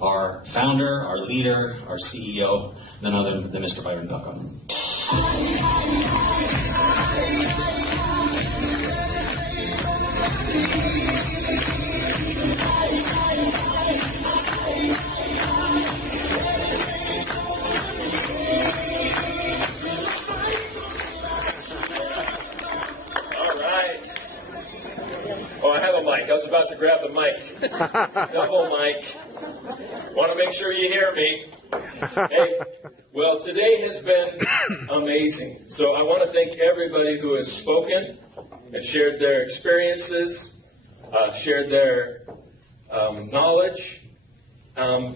our founder, our leader, our CEO, none other than Mr. Byron Belka. Oh, I have a mic. I was about to grab the mic. Double mic. Want to make sure you hear me. Hey, well, today has been amazing. So I want to thank everybody who has spoken and shared their experiences, shared their knowledge,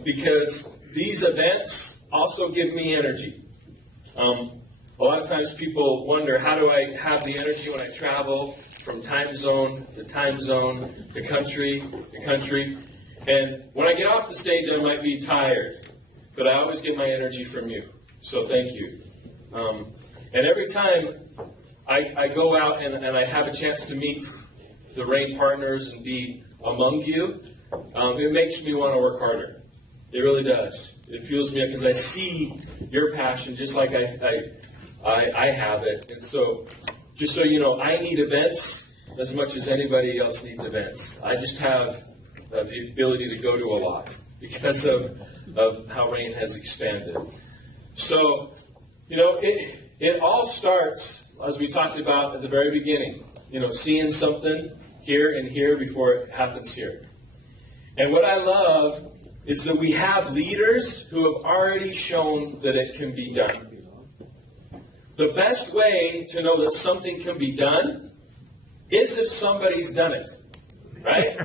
because these events also give me energy. A lot of times people wonder, how do I have the energy when I travel from time zone to time zone, to country to country? And when I get off the stage, I might be tired, but I always get my energy from you. So thank you. And every time I go out and I have a chance to meet the Rain partners and be among you, it makes me want to work harder. It really does. It fuels me up because I see your passion just like I have it. And so, just so you know, I need events as much as anybody else needs events. I just have the ability to go to a lot because of how Rain has expanded. So, you know, it all starts, as we talked about at the very beginning, you know, seeing something here and here before it happens here. And what I love is that we have leaders who have already shown that it can be done. The best way to know that something can be done is if somebody's done it, right?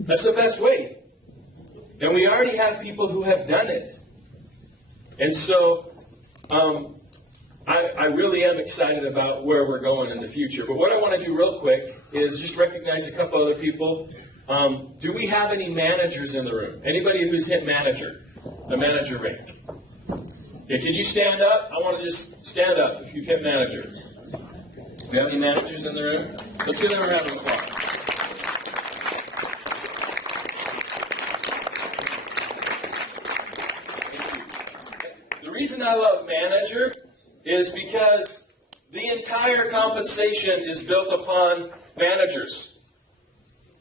That's the best way. And we already have people who have done it. And so I really am excited about where we're going in the future. But what I want to do real quick is just recognize a couple other people. Do we have any managers in the room? Anybody who's hit manager, the manager rank? Okay, can you stand up? I want to just stand up if you've hit manager. Do we have any managers in the room? Let's give them a round of applause. The reason I love manager is because the entire compensation is built upon managers.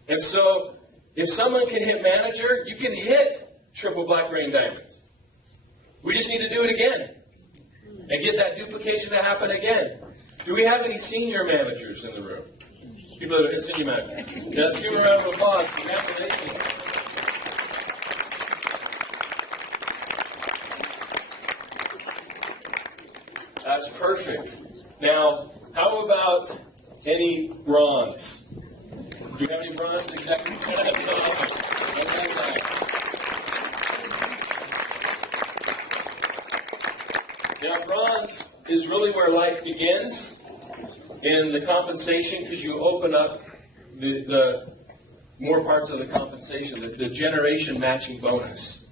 And so if someone can hit manager, you can hit triple black rain diamond. We just need to do it again and get that duplication to happen again. Do we have any senior managers in the room? People that are senior managers. Yeah, let's give a round of applause. Congratulations. That's perfect. Now, how about any bronze? Do you have any bronze executives? That's awesome. Now, bronze is really where life begins in the compensation, because you open up the more parts of the compensation, the generation matching bonus,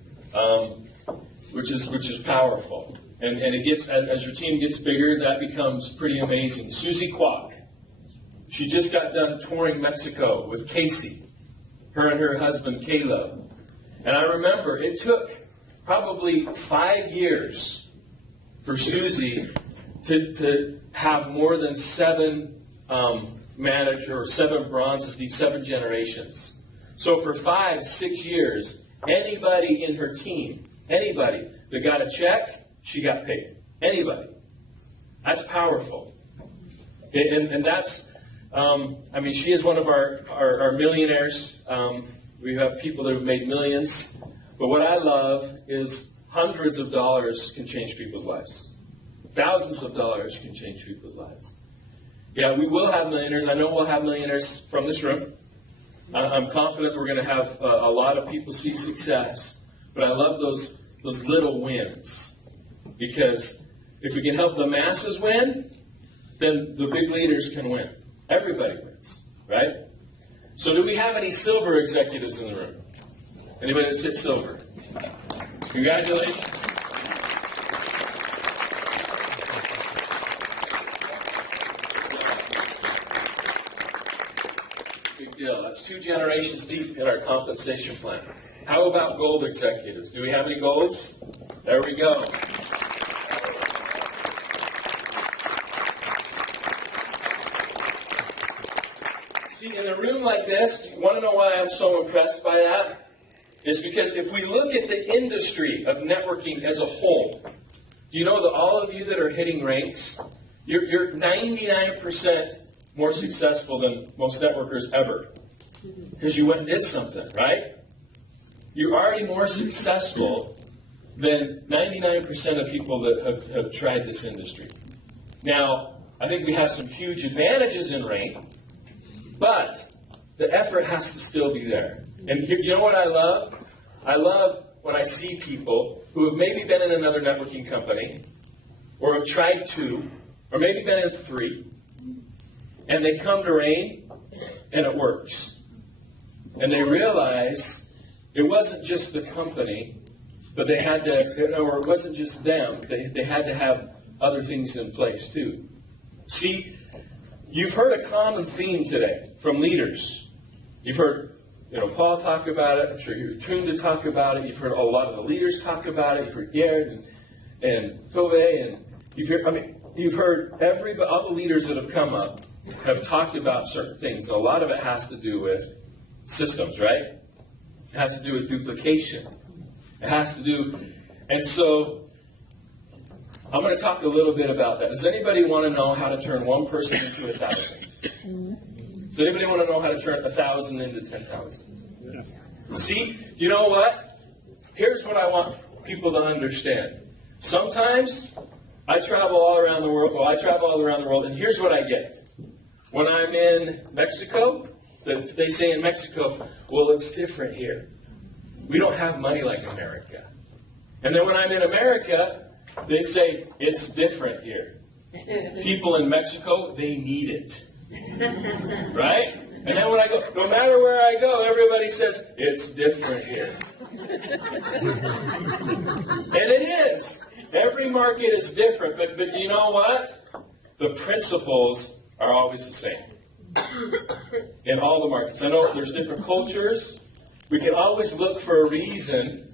which is powerful. And it gets, as your team gets bigger, that becomes pretty amazing. Susie Kwok, she just got done touring Mexico with Casey, her and her husband Caleb. And I remember it took probably 5 years for Susie to have more than 7 or 7 bronzes, deep 7 generations. So for 5-6 years, anybody in her team, anybody that got a check, she got paid. Anybody. That's powerful. And that's, I mean, she is one of our millionaires. We have people that have made millions. But what I love is hundreds of dollars can change people's lives. Thousands of dollars can change people's lives. Yeah, we will have millionaires. I know we'll have millionaires from this room. I'm confident we're going to have a lot of people see success. But I love those little wins. Because if we can help the masses win, then the big leaders can win. Everybody wins, right? So do we have any silver executives in the room? Anybody that's hit silver? Congratulations. Big deal. That's 2 generations deep in our compensation plan. How about gold executives? Do we have any golds? There we go. See, in a room like this, you want to know why I'm so impressed by that? It's because if we look at the industry of networking as a whole, do you know that all of you that are hitting ranks, you're 99% more successful than most networkers ever? Because you went and did something, right? You're already more successful than 99% of people that have tried this industry. Now, I think we have some huge advantages in rank, but the effort has to still be there. And you know what I love? I love when I see people who have maybe been in another networking company, or have tried 2, or maybe been in 3, and they come to RAIN, and it works. And they realize it wasn't just the company, but they had to, or it wasn't just them, they had to have other things in place too. See, you've heard a common theme today from leaders. You've heard, Paul talk about it. I'm sure you've tuned to talk about it. You've heard a lot of the leaders talk about it. You've heard Garrett and Tove, and you've heard all the leaders that have come up have talked about certain things. A lot of it has to do with systems, right? It has to do with duplication. It has to do, and so I'm going to talk a little bit about that. Does anybody want to know how to turn one person into 1,000? Does anybody want to know how to turn 1,000 into 10,000? See, you know what? Here's what I want people to understand. Sometimes I travel all around the world. Well, I travel all around the world, and here's what I get. When I'm in Mexico, they say in Mexico, well, it's different here. We don't have money like America. And then when I'm in America, they say, it's different here. People in Mexico, they need it. Right? And then when I go, no matter where I go, everybody says, it's different here. And it is. Every market is different. But you know what? The principles are always the same. In all the markets. I know there's different cultures. We can always look for a reason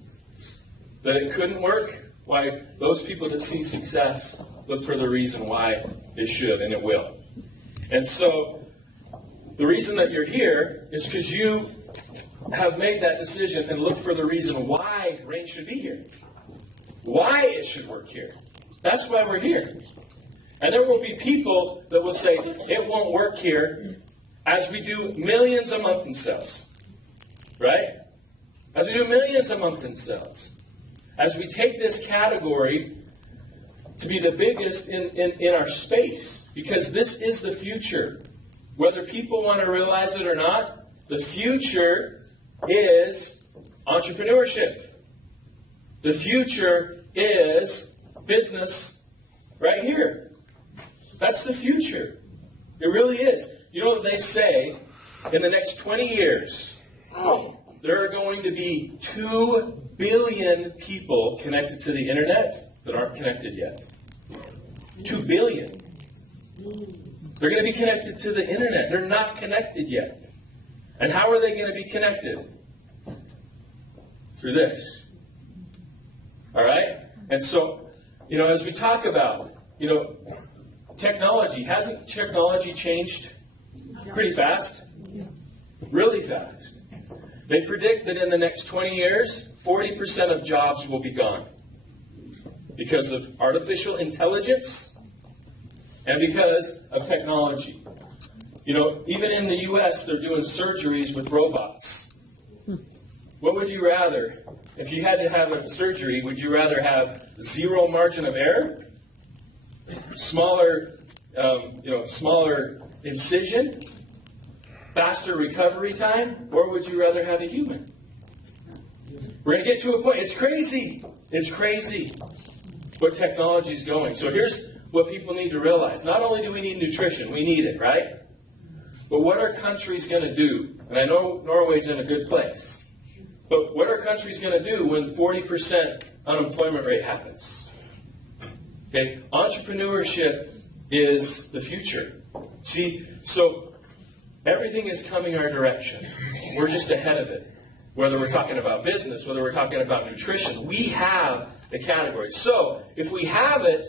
that it couldn't work. Why those people that see success look for the reason why it should, and it will. And so the reason that you're here is because you have made that decision and looked for the reason why RAIN should be here. Why it should work here. That's why we're here. And there will be people that will say, it won't work here, as we do millions a month in sales. Right? As we do millions a month in sales. As we take this category to be the biggest in our space. Because this is the future. Whether people want to realize it or not, the future is entrepreneurship. The future is business right here. That's the future. It really is. You know what they say? In the next 20 years, there are going to be 2 billion people connected to the internet that aren't connected yet. 2 billion. They're going to be connected to the internet. They're not connected yet. And how are they going to be connected? Through this. All right? And so, as we talk about, technology, hasn't technology changed pretty fast? Really fast. They predict that in the next 20 years, 40% of jobs will be gone because of artificial intelligence and because of technology. Even in the U.S., they're doing surgeries with robots. What would you rather? If you had to have a surgery, would you rather have 0 margin of error, smaller incision, faster recovery time, or would you rather have a human? We're going to get to a point. It's crazy. It's crazy where technology is going. So here's what people need to realize. Not only do we need nutrition, we need it, right? But what are countries going to do? And I know Norway's in a good place. But what are countries going to do when 40% unemployment rate happens? Okay, entrepreneurship is the future. See, so everything is coming our direction. We're just ahead of it. Whether we're talking about business, whether we're talking about nutrition, we have the categories. So if we have it,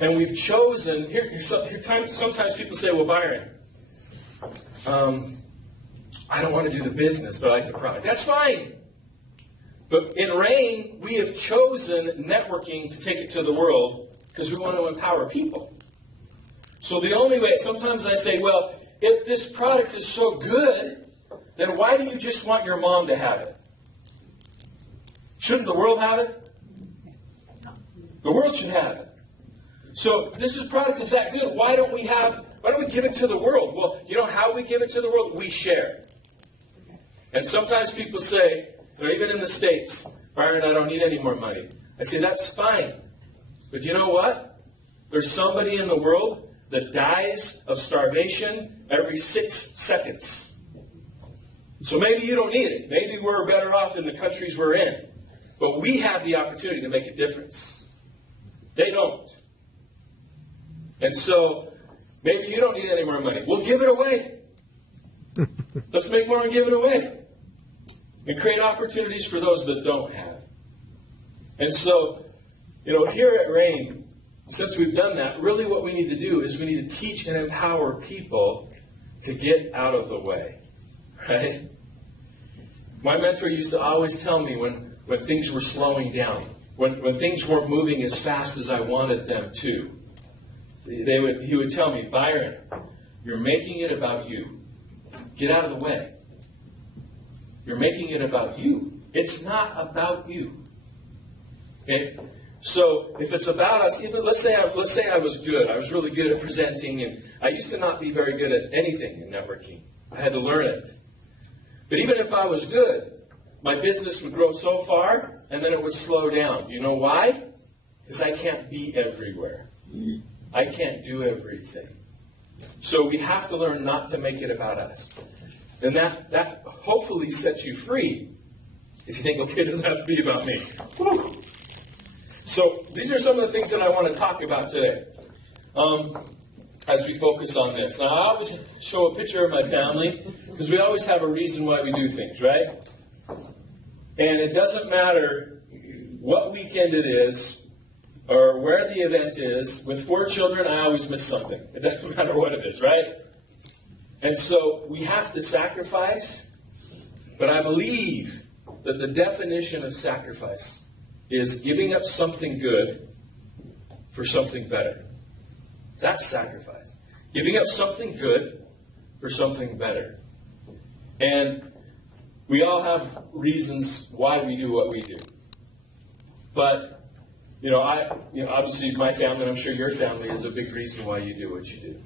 and we've chosen, sometimes people say, well, Byron, I don't want to do the business, but I like the product. That's fine. But in RAIN, we have chosen networking to take it to the world because we want to empower people. So the only way, sometimes I say, well, if this product is so good, then why do you just want your mom to have it? Shouldn't the world have it? The world should have it. So if this product is that good, why don't we give it to the world? Well, you know how we give it to the world? We share. And sometimes people say, or even in the States, Byron, I don't need any more money. I say, that's fine. But you know what? There's somebody in the world that dies of starvation every 6 seconds. So maybe you don't need it. Maybe we're better off in the countries we're in. But we have the opportunity to make a difference. They don't. And so, maybe you don't need any more money. We'll give it away. Let's make more and give it away. And create opportunities for those that don't have. And so, here at RAIN, since we've done that, really what we need to do is we need to teach and empower people to get out of the way. Right? My mentor used to always tell me when things were slowing down, when things weren't moving as fast as I wanted them to, he would tell me, Byron, you're making it about you. Get out of the way. You're making it about you. It's not about you. Okay? So if it's about us, even let's say I was good. I was really good at presenting, and I used to not be very good at anything in networking. I had to learn it. But even if I was good, my business would grow so far, and then it would slow down. You know why? Because I can't be everywhere. I can't do everything. So we have to learn not to make it about us. And that hopefully sets you free if you think, okay, it doesn't have to be about me. Whew. So these are some of the things that I want to talk about today as we focus on this. Now, I always show a picture of my family because we always have a reason why we do things, right? And it doesn't matter what weekend it is or where the event is. With 4 children, I always miss something. It doesn't matter what it is, right? And so we have to sacrifice, but I believe that the definition of sacrifice is giving up something good for something better. That's sacrifice. Giving up something good for something better. And we all have reasons why we do what we do. But, obviously my family, and I'm sure your family, is a big reason why you do what you do.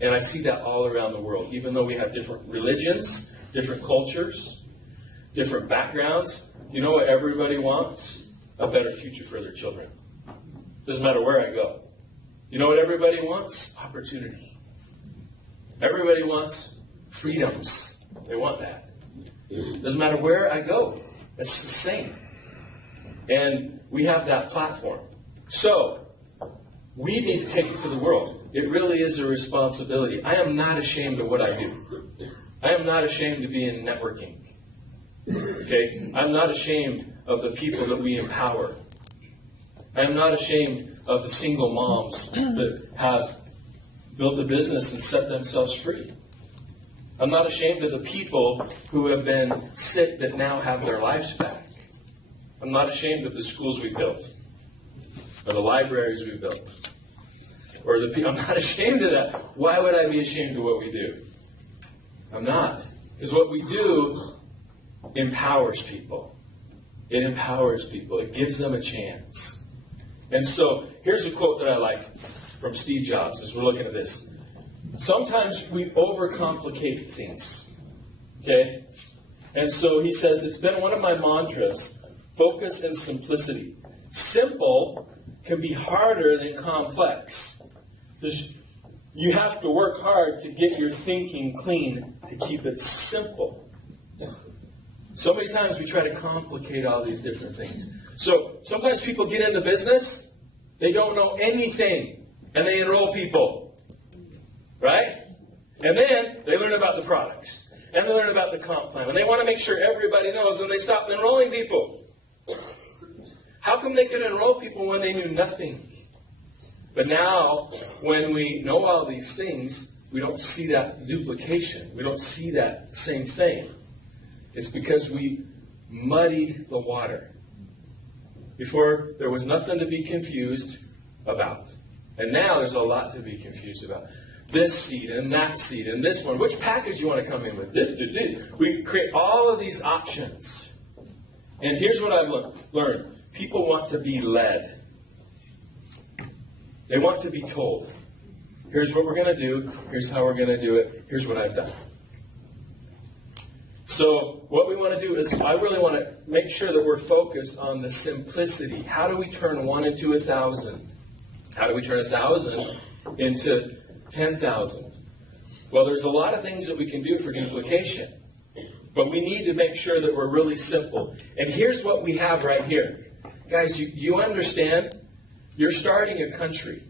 And I see that all around the world. Even though we have different religions, different cultures, different backgrounds, you know what everybody wants? A better future for their children. Doesn't matter where I go. You know what everybody wants? Opportunity. Everybody wants freedoms. They want that. Doesn't matter where I go. It's the same. And we have that platform. So, we need to take it to the world. It really is a responsibility. I am not ashamed of what I do. I am not ashamed to be in networking. Okay? I'm not ashamed of the people that we empower. I am not ashamed of the single moms that have built a business and set themselves free. I'm not ashamed of the people who have been sick that now have their lives back. I'm not ashamed of the schools we built, or the libraries we built, or I'm not ashamed of that. Why would I be ashamed of what we do? I'm not. Because what we do empowers people. It empowers people. It gives them a chance. And so, here's a quote that I like from Steve Jobs as we're looking at this. Sometimes we overcomplicate things. Okay? And so he says, it's been one of my mantras, focus and simplicity. Simple can be harder than complex. You have to work hard to get your thinking clean to keep it simple. So many times we try to complicate all these different things. So sometimes people get into business, they don't know anything, and they enroll people. Right? And then they learn about the products. and they learn about the comp plan. And they want to make sure everybody knows, and they stop enrolling people. How come they could enroll people when they knew nothing? But now, when we know all these things, we don't see that duplication. We don't see that same thing. It's because we muddied the water. Before, there was nothing to be confused about. And now there's a lot to be confused about. This seed and that seed and this one. Which package you want to come in with? We create all of these options. And here's what I've learned. People want to be led. They want to be told. Here's what we're going to do. Here's how we're going to do it. Here's what I've done. So what we want to do is, I really want to make sure that we're focused on the simplicity. How do we turn 1 into 1,000? How do we turn 1,000 into 10,000? Well, there's a lot of things that we can do for duplication. But we need to make sure that we're really simple. And here's what we have right here. Guys, you understand? You're starting a country.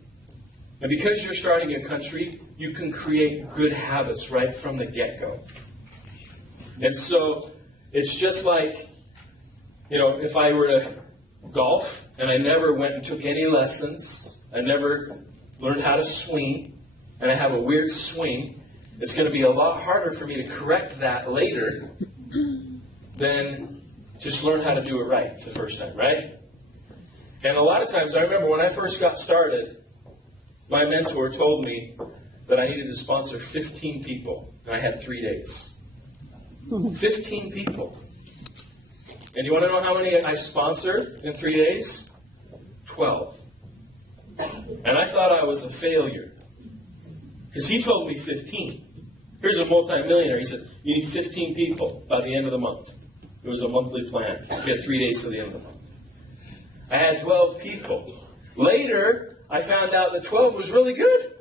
And because you're starting a country, you can create good habits right from the get-go. And so it's just like, if I were to golf and I never went and took any lessons, I never learned how to swing, and I have a weird swing, it's going to be a lot harder for me to correct that later than just learn how to do it right the first time, right? And a lot of times, I remember when I first got started, my mentor told me that I needed to sponsor 15 people, and I had 3 days. 15 people. And you want to know how many I sponsored in 3 days? 12. And I thought I was a failure. Because he told me 15. Here's a multimillionaire. He said, you need 15 people by the end of the month. It was a monthly plan. You had 3 days to the end of the month. I had 12 people. Later, I found out that 12 was really good.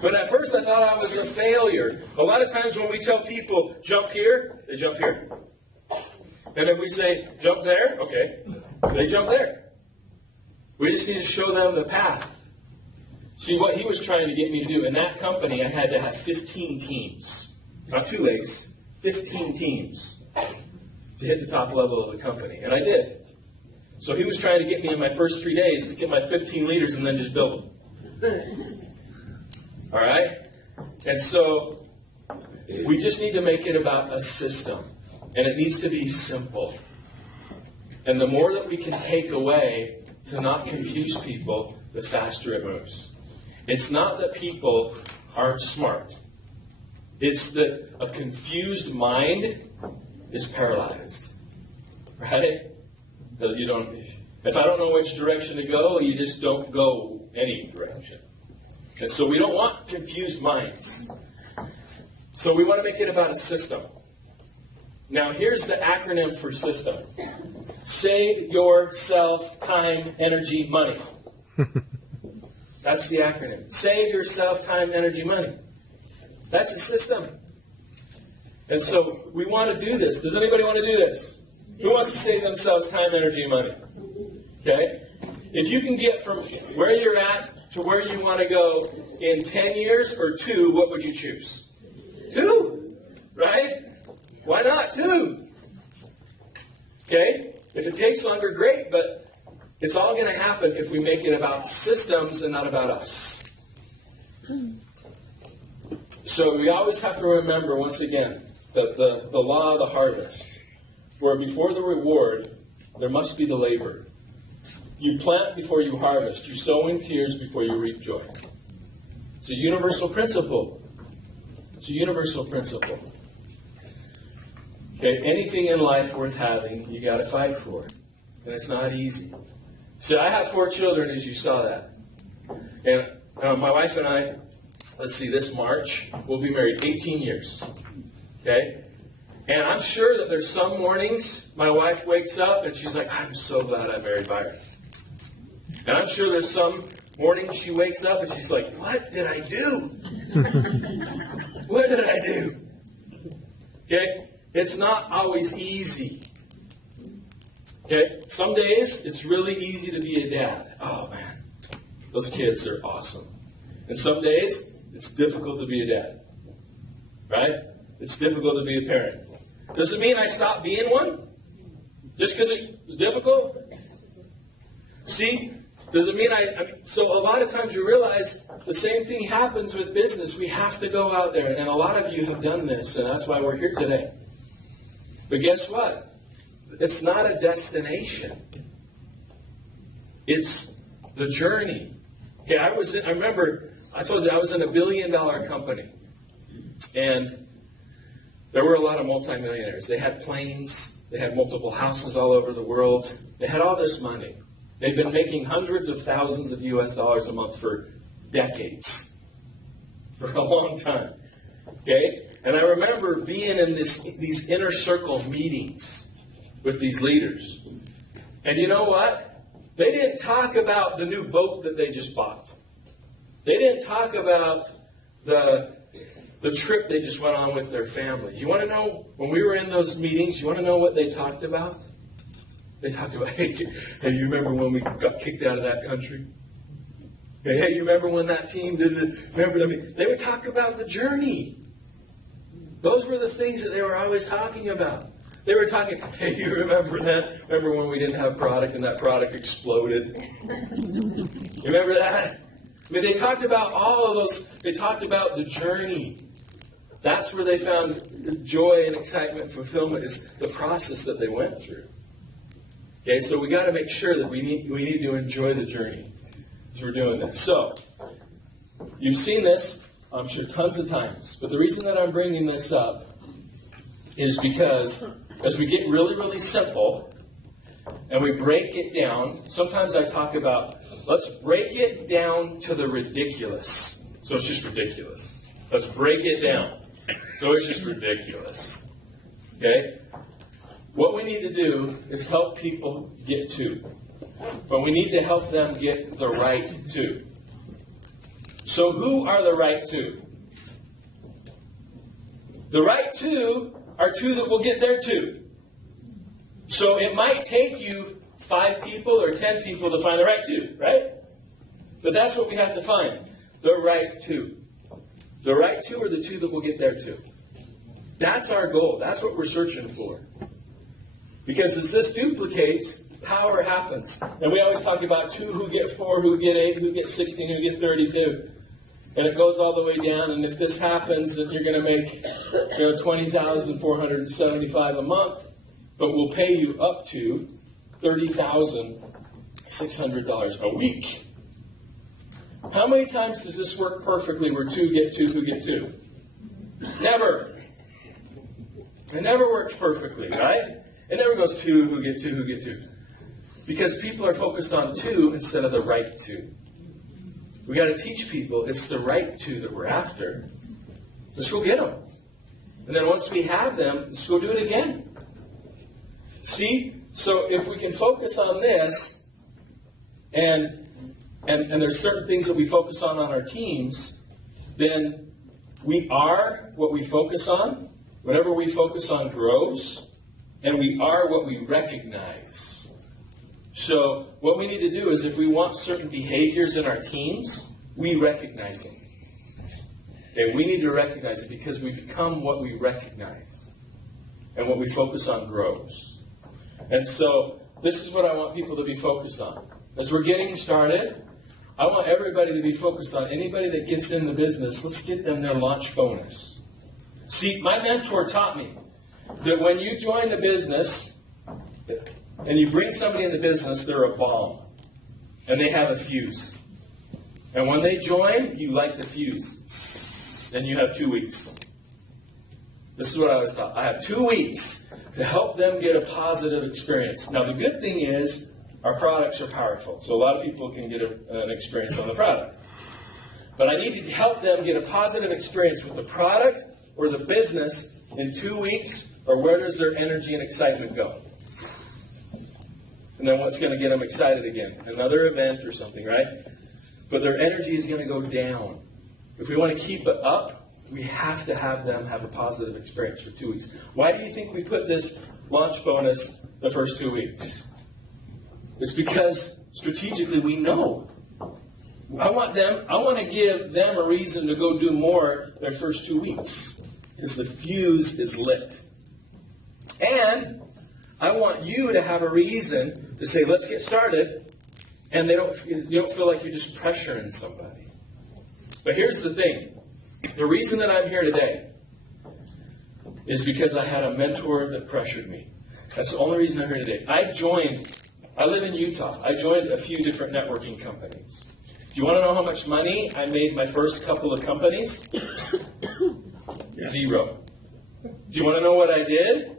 But at first I thought I was a failure. A lot of times when we tell people, jump here, they jump here. And if we say, jump there, okay, they jump there. We just need to show them the path. See, what he was trying to get me to do, in that company I had to have 15 teams. Not 2 legs, 15 teams to hit the top level of the company. And I did. So he was trying to get me in my first 3 days to get my 15 leaders and then just build them. All right? And so we just need to make it about a system. And it needs to be simple. And the more that we can take away to not confuse people, the faster it moves. It's not that people aren't smart. It's that a confused mind is paralyzed. Right? If I don't know which direction to go, you just don't go any direction. And so we don't want confused minds. So we want to make it about a system. Now here's the acronym for system. Save yourself time, energy, money. That's the acronym. Save yourself time, energy, money. That's a system. And so we want to do this. Does anybody want to do this? Who wants to save themselves time, energy, and money? Okay? If you can get from where you're at to where you want to go in 10 years or 2, what would you choose? 2, right? Why not 2? Okay? If it takes longer, great, but it's all going to happen if we make it about systems and not about us. So we always have to remember, once again, that the law of the harvest, where before the reward, there must be the labor. You plant before you harvest. You sow in tears before you reap joy. It's a universal principle. It's a universal principle. Okay, anything in life worth having, you got to fight for it. And it's not easy. So I have 4 children, as you saw that. And my wife and I, let's see, this March, we'll be married 18 years. Okay? And I'm sure that there's some mornings my wife wakes up and she's like, I'm so glad I married Byron. And I'm sure there's some mornings she wakes up and she's like, what did I do? What did I do? Okay? It's not always easy. Okay? Some days it's really easy to be a dad. Oh man, those kids are awesome. And some days it's difficult to be a dad. right? It's difficult to be a parent. Does it mean I stopped being one? Just because it was difficult? See, does it mean so a lot of times you realize the same thing happens with business. We have to go out there, and a lot of you have done this, and that's why we're here today. But guess what? It's not a destination. It's the journey. Okay, I remember I told you I was in $1 billion company, and there were a lot of multimillionaires. They had planes. They had multiple houses all over the world. They had all this money. They've been making hundreds of thousands of US dollars a month for decades, for a long time. Okay? And I remember being in these inner circle meetings with these leaders. And you know what? They didn't talk about the new boat that they just bought. They didn't talk about the trip they just went on with their family. You want to know, when we were in those meetings, you want to know what they talked about? They talked about, hey, you remember when we got kicked out of that country? Hey, you remember when that team did it? Remember, they would talk about the journey. Those were the things that they were always talking about. They were talking, hey, you remember that? Remember when we didn't have product and that product exploded? You remember that? I mean, they talked about all of those. They talked about the journey. That's where they found joy and excitement and fulfillment, is the process that they went through. Okay, so we got to make sure that we need to enjoy the journey as we're doing this. So, you've seen this, I'm sure, tons of times. But the reason that I'm bringing this up is because as we get really, really simple and we break it down, sometimes I talk about, let's break it down to the ridiculous. So it's just ridiculous. Let's break it down. So it's just ridiculous. Okay? What we need to do is help people get to. But we need to help them get the right to. So who are the right to? The right to are two that will get there too. So it might take you 5 people or 10 people to find the right two, right? But that's what we have to find. The right two. The right two are the two that will get there too. That's our goal. That's what we're searching for. Because as this duplicates, power happens. And we always talk about 2 who get 4, who get 8, who get 16, who get 32. And it goes all the way down. And if this happens, that you're going to make $20,475 a month, but we'll pay you up to $30,600 a week. How many times does this work perfectly where 2 get 2 who get 2? Never. It never works perfectly, right? It never goes 2 who get 2 who get 2. Because people are focused on 2 instead of the right 2. We got to teach people it's the right 2 that we're after. Let's go get them. And then once we have them, let's go do it again. See? So if we can focus on this, and there's certain things that we focus on our teams, then we are what we focus on. Whatever we focus on grows, and we are what we recognize. So what we need to do is, if we want certain behaviors in our teams, we recognize them. And we need to recognize it because we become what we recognize. And what we focus on grows. And so this is what I want people to be focused on. As we're getting started, I want everybody to be focused on anybody that gets in the business. Let's get them their launch bonus. See, my mentor taught me that when you join the business and you bring somebody in the business, they're a bomb. And they have a fuse. And when they join, you light the fuse. Then you have 2 weeks. This is what I was taught. I have 2 weeks to help them get a positive experience. Now, the good thing is our products are powerful. So a lot of people can get an experience on the product. But I need to help them get a positive experience with the product or the business in 2 weeks, or where does their energy and excitement go? And then what's going to get them excited again? Another event or something, right? But their energy is going to go down. If we want to keep it up, we have to have them have a positive experience for 2 weeks. Why do you think we put this launch bonus the first 2 weeks? It's because strategically we know. I want to give them a reason to go do more their first 2 weeks. Because the fuse is lit. And I want you to have a reason to say, let's get started, and you don't feel like you're just pressuring somebody. But here's the thing. The reason that I'm here today is because I had a mentor that pressured me. That's the only reason I'm here today. I live in Utah. I joined a few different networking companies. Do you want to know how much money I made my first couple of companies? Zero. Do you want to know what I did?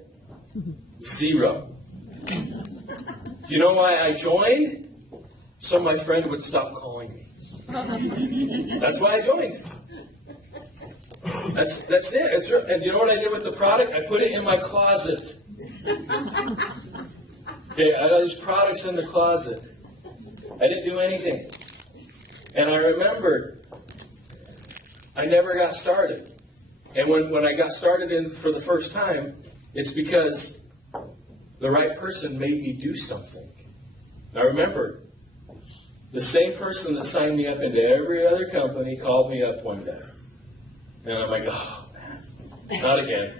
Zero. You know why I joined? So my friend would stop calling me. That's why I joined. That's it. And you know what I did with the product? I put it in my closet. Okay, I had all these products in the closet. I didn't do anything. And I remembered I never got started. And when I got started in for the first time, it's because the right person made me do something. I remember the same person that signed me up into every other company called me up one day. And I'm like, oh, man, not again.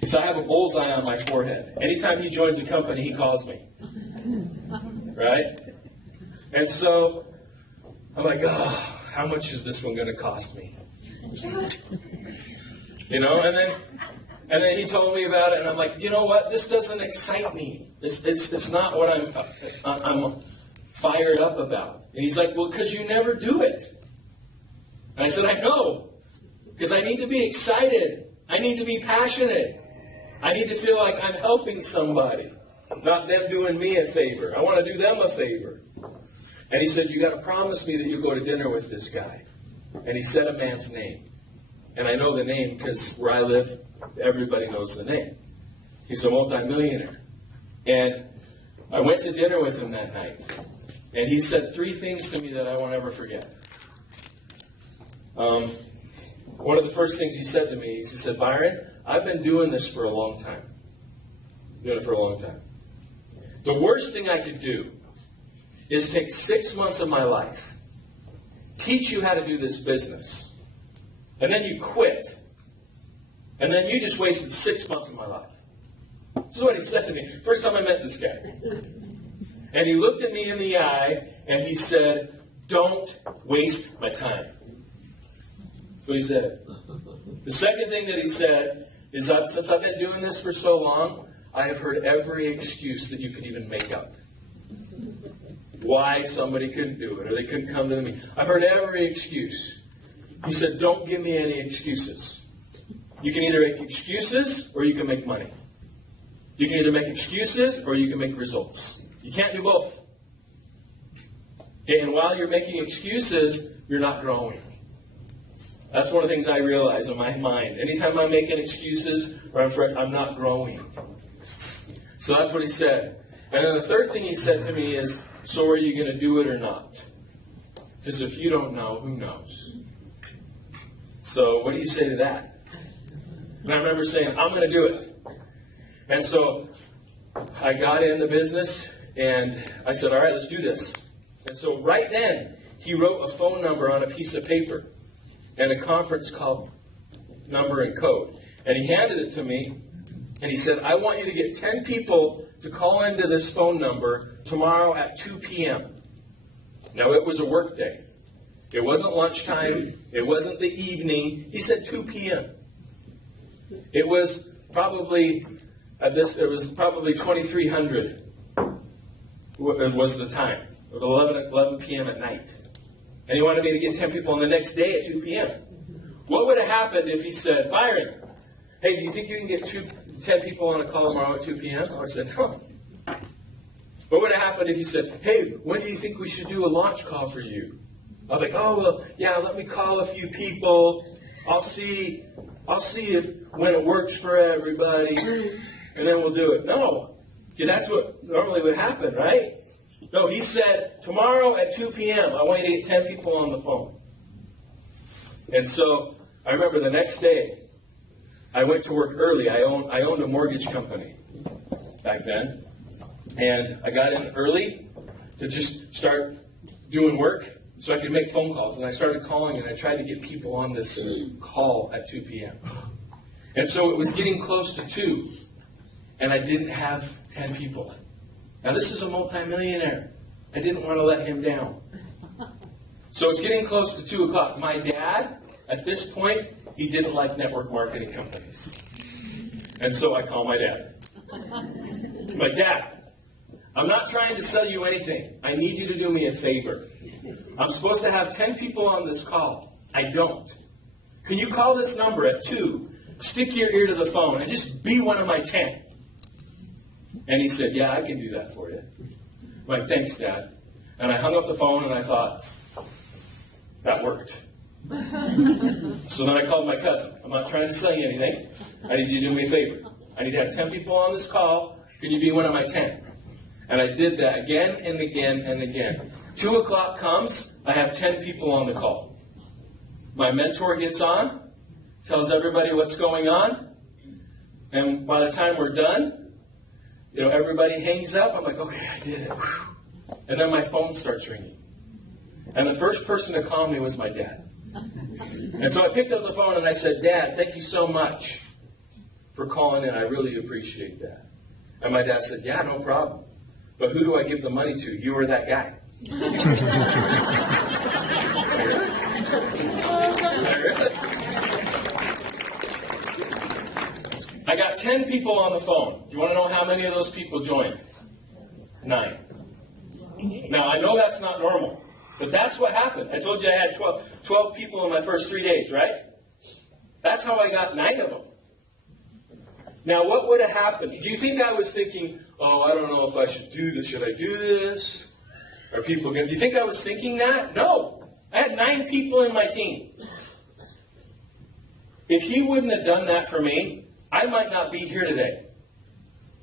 Because I have a bullseye on my forehead. Anytime he joins a company, he calls me. Right? And so I'm like, oh, how much is this one going to cost me? You know, and then he told me about it, and I'm like, you know what? This doesn't excite me. It's not what I'm fired up about. And he's like, well, because you never do it. And I said, I know, because I need to be excited. I need to be passionate. I need to feel like I'm helping somebody, not them doing me a favor. I want to do them a favor. And he said, you got to promise me that you'll go to dinner with this guy. And he said a man's name. And I know the name because where I live, everybody knows the name. He's a multimillionaire. And I went to dinner with him that night. And he said 3 things to me that I won't ever forget. One of the first things he said to me, he said, Byron, I've been doing this for a long time. Doing it for a long time. The worst thing I could do is take 6 months of my life, teach you how to do this business, and then you quit. And then you just wasted 6 months of my life. This is what he said to me. First time I met this guy. And he looked at me in the eye and he said, don't waste my time. That's what he said. The second thing that he said is that since I've been doing this for so long, I have heard every excuse that you could even make up. Why somebody couldn't do it or they couldn't come to me. I've heard every excuse. He said, don't give me any excuses. You can either make excuses or you can make money. You can either make excuses or you can make results. You can't do both. Okay, and while you're making excuses, you're not growing. That's one of the things I realize in my mind. Anytime I'm making excuses or I'm not growing. So that's what he said. And then the third thing he said to me is, so are you going to do it or not? Because if you don't know, who knows? So what do you say to that? And I remember saying, I'm going to do it. And so I got in the business and I said, all right, let's do this. And so right then, he wrote a phone number on a piece of paper and a conference call number and code. And he handed it to me and he said, I want you to get 10 people to call into this phone number tomorrow at 2 p.m. Now, it was a work day. It wasn't lunchtime. It wasn't the evening. He said 2 p.m. It was probably 2300 was the time. It was 11 p.m. at night. And he wanted me to get 10 people on the next day at 2 p.m. What would have happened if he said, Byron, hey, do you think you can get 10 people on a call tomorrow at 2 p.m.? I would have said, no. What would have happened if he said, hey, when do you think we should do a launch call for you? I'd be like, oh, well, yeah, let me call a few people. I'll see if when it works for everybody, and then we'll do it. No, because that's what normally would happen, right? No, he said, tomorrow at 2 p.m., I want you to get 10 people on the phone. And so I remember the next day, I went to work early. I owned a mortgage company back then. And I got in early to just start doing work so I could make phone calls. And I started calling and I tried to get people on this call at 2 p.m. And so it was getting close to 2, and I didn't have 10 people. Now this is a multimillionaire. I didn't want to let him down. So it's getting close to 2 o'clock. My dad, at this point, he didn't like network marketing companies. And so I call my dad. I'm like, Dad, I'm not trying to sell you anything. I need you to do me a favor. I'm supposed to have 10 people on this call. I don't. Can you call this number at 2, stick your ear to the phone, and just be one of my 10? And he said, yeah, I can do that for you. I'm like, thanks, Dad. And I hung up the phone, and I thought, that worked. So then I called my cousin. I'm not trying to sell you anything. I need you to do me a favor. I need to have 10 people on this call. Can you be one of my 10? And I did that again and again and again. 2 o'clock comes, I have 10 people on the call. My mentor gets on, tells everybody what's going on, and by the time we're done, everybody hangs up. I'm like, okay, I did it. And then my phone starts ringing. And the first person to call me was my dad. And so I picked up the phone and I said, Dad, thank you so much for calling in. I really appreciate that. And my dad said, yeah, no problem. But who do I give the money to? You or that guy? I got 10 people on the phone. You want to know how many of those people joined? 9. Now, I know that's not normal, but that's what happened. I told you I had 12 people in my first 3 days, right? That's how I got 9 of them. Now, what would have happened? Do you think I was thinking, oh, I don't know if I should do this. Should I do this? Are people going to... Do you think I was thinking that? No. I had 9 people in my team. If he wouldn't have done that for me, I might not be here today.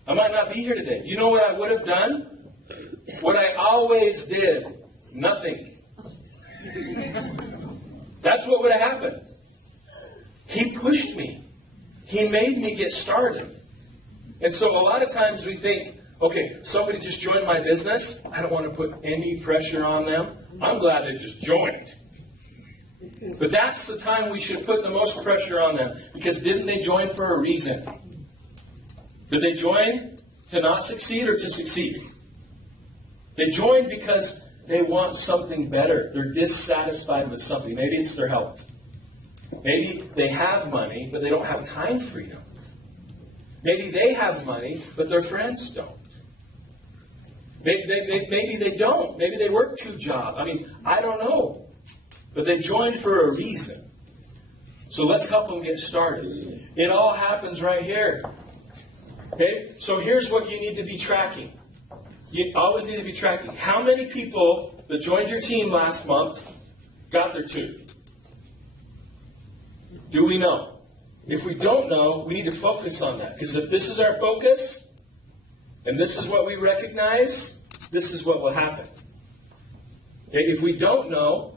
I might not be here today. You know what I would have done? What I always did. Nothing. That's what would have happened. He pushed me. He made me get started. And so a lot of times we think, okay, somebody just joined my business. I don't want to put any pressure on them. I'm glad they just joined. But that's the time we should put the most pressure on them. Because didn't they join for a reason? Did they join to not succeed or to succeed? They joined because they want something better. They're dissatisfied with something. Maybe it's their health. Maybe they have money, but they don't have time freedom. Maybe they have money, but their friends don't. Maybe they don't. Maybe they work 2 jobs. I don't know. But they joined for a reason. So let's help them get started. It all happens right here. Okay? So here's what you need to be tracking. You always need to be tracking. How many people that joined your team last month got their 2? Do we know? If we don't know, we need to focus on that. Because if this is our focus, and this is what we recognize, this is what will happen. Okay? If we don't know,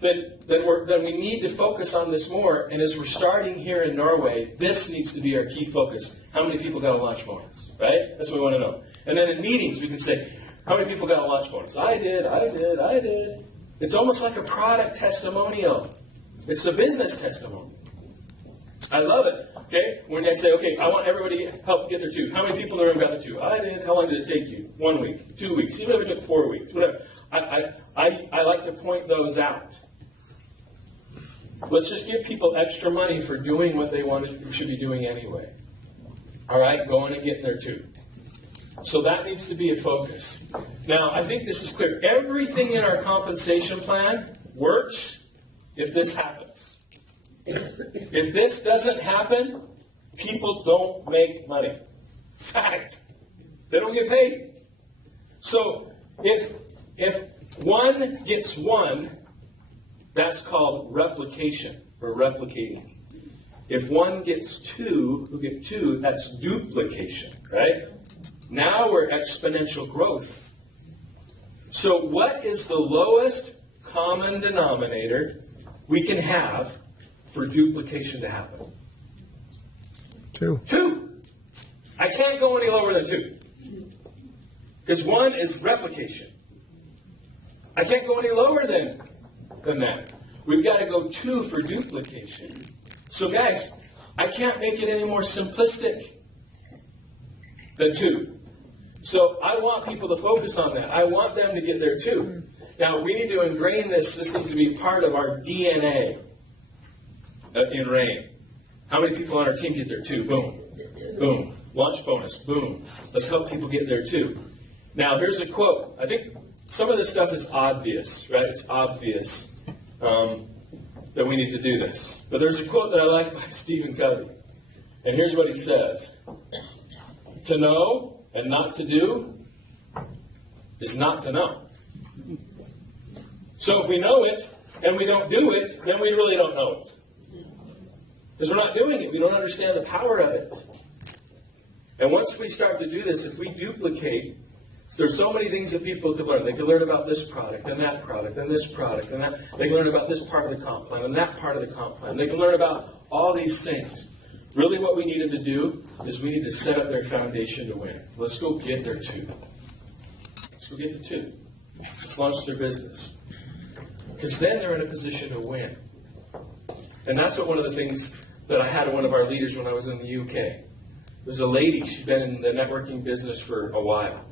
then we need to focus on this more. And as we're starting here in Norway, this needs to be our key focus. How many people got a lunch bonus? Right? That's what we want to know. And then in meetings, we can say, how many people got a lunch bonus? I did. It's almost like a product testimonial. It's a business testimonial. I love it. Okay? When I say, okay, I want everybody to help get their 2. How many people in the room got their 2? I did. How long did it take you? 1 week, 2 weeks, even if it took 4 weeks, whatever. I like to point those out. Let's just give people extra money for doing what they should be doing anyway. All right? Going and getting their 2. So that needs to be a focus. Now, I think this is clear. Everything in our compensation plan works if this happens. If this doesn't happen, people don't make money. Fact. They don't get paid. So if 1 gets 1, that's called replication or replicating. If 1 gets 2, who get 2, that's duplication, right? Now we're exponential growth. So what is the lowest common denominator we can have for duplication to happen? 2. 2. I can't go any lower than 2. Because 1 is replication. I can't go any lower than that. We've got to go 2 for duplication. So guys, I can't make it any more simplistic than 2. So I want people to focus on that. I want them to get there too. Now, we need to ingrain this. This needs to be part of our DNA in RAIN. How many people on our team get there too? Boom. Boom. Launch bonus. Boom. Let's help people get there too. Now, here's a quote. I think some of this stuff is obvious, right? It's obvious that we need to do this. But there's a quote that I like by Stephen Covey. And here's what he says. To know and not to do is not to know. So if we know it and we don't do it, then we really don't know it. Because we're not doing it. We don't understand the power of it. And once we start to do this, if we duplicate, there's so many things that people could learn. They could learn about this product and that product and this product and that. They can learn about this part of the comp plan and that part of the comp plan. They can learn about all these things. Really what we need them to do is we need to set up their foundation to win. Let's go get there too. Let's go get there too. Let's launch their business. Because then they're in a position to win. And that's what one of the things that I had one of our leaders when I was in the UK. There was a lady, she'd been in the networking business for a while.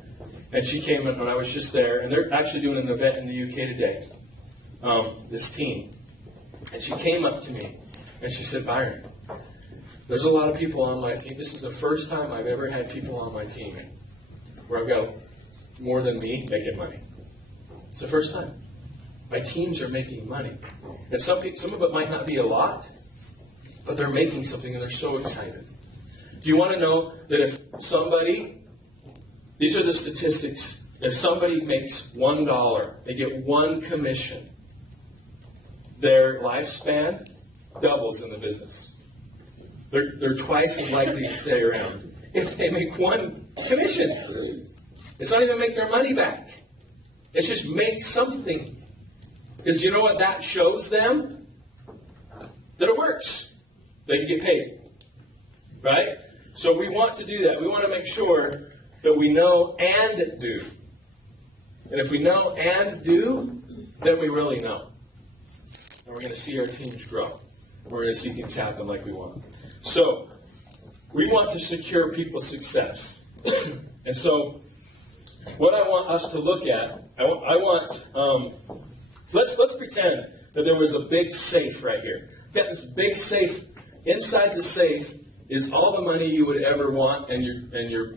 And she came in when I was just there, and they're actually doing an event in the UK today, this team. And she came up to me, and she said, Byron, there's a lot of people on my team. This is the first time I've ever had people on my team where I've got more than me making money. It's the first time. My teams are making money. And some of it might not be a lot, but they're making something and they're so excited. Do you want to know that if somebody, these are the statistics, if somebody makes $1, they get 1 commission, their lifespan doubles in the business. They're twice as likely to stay around if they make 1 commission. It's not even make their money back. It's just make something. Because you know what that shows them? That it works. They can get paid. Right? So we want to do that. We want to make sure that we know and do. And if we know and do, then we really know. And we're going to see our teams grow. We're going to see things happen like we want. So, we want to secure people's success. And so, what I want us to look at, let's pretend that there was a big safe right here. We've got this big safe. Inside the safe is all the money you would ever want and your